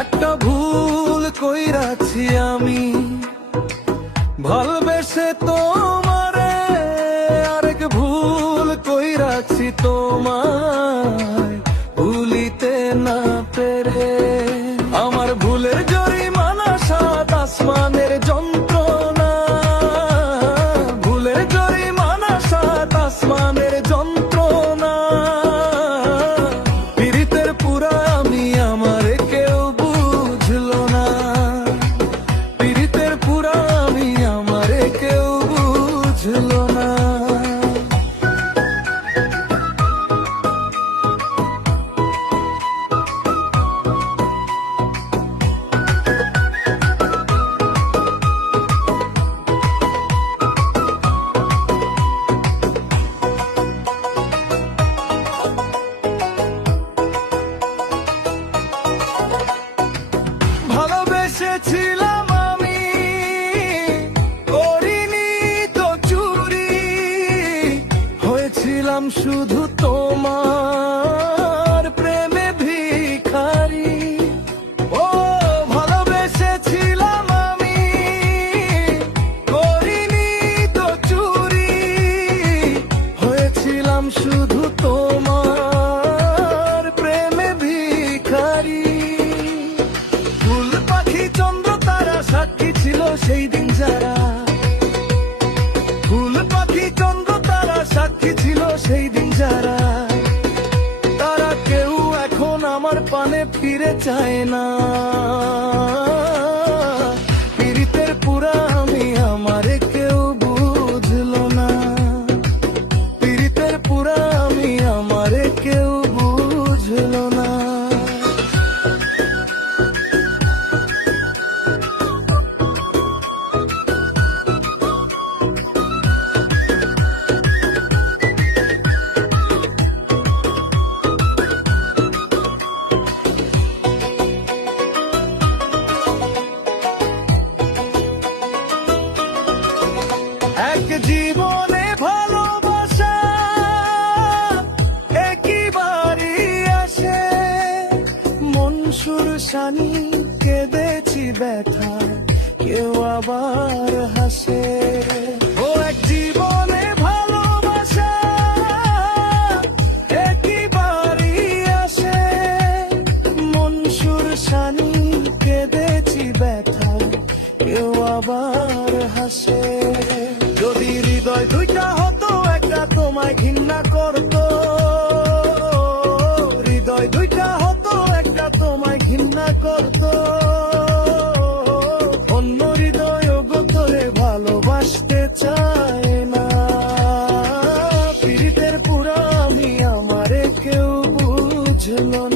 একটা ভুল কইরাছি আমি, ভালবেসে তোমারে। আরেক ভুল কইরাছি তোমায় ভুলিতে না পেরে। আমার ভুলের জরিমানা সাত আসমানের যন্ত্রণা, ভুলের জরিমানা সাত আসমানের যন্ত্রণা। পীড়িতের পুরা আমি আমারে কেউ বুঝলো না, পীড়িতের পুরা আমি আমারে কেউ বুঝলো না। ভালোবেসেছিলাম আমি, করিনি তো চুরি, হয়েছিলাম শুধু তোমার প্রেমে ভিখারি। ও ভালোবেসেছিলাম আমি, করিনি তো চুরি, হয়েছিলাম শুধু তোমার প্রেমে ভিখারি। ফুল পাখি চন্দ্র তারা সাক্ষী ছিল সেই দিন যারা, ফুল পাখি চন্দ্র তারা সাক্ষী ছিল সেই দিন যারা। তারা কেউ এখন আমার পানে ফিরে চায় না। পীড়িতের পুরা আমি আমারে কেউ বুঝলো না, পীড়িতের পুরা আমি আমারে কেউ বুঝলো না। এক জীবনে ভালোবাসা একবারই আসে, মনসুর শানি কেঁদেছি ব্যথায় কেউ আবার হাসে। ও এক জীবনে ভালোবাসা একবারই আসে, মনসুর শানি কেঁদেছি ব্যথায় কেউ আবার হাসে। যদি হৃদয় দুইটা হতো একটা তোমায় ঘৃণা করতো, হৃদয় দুইটা হতো একটা তোমায় ঘৃণা করতো। অন্য হৃদয় গোতরে ভালোবাসতে চায় না। পীড়িতের পুরা আমি আমারে কেউ বুঝলো না।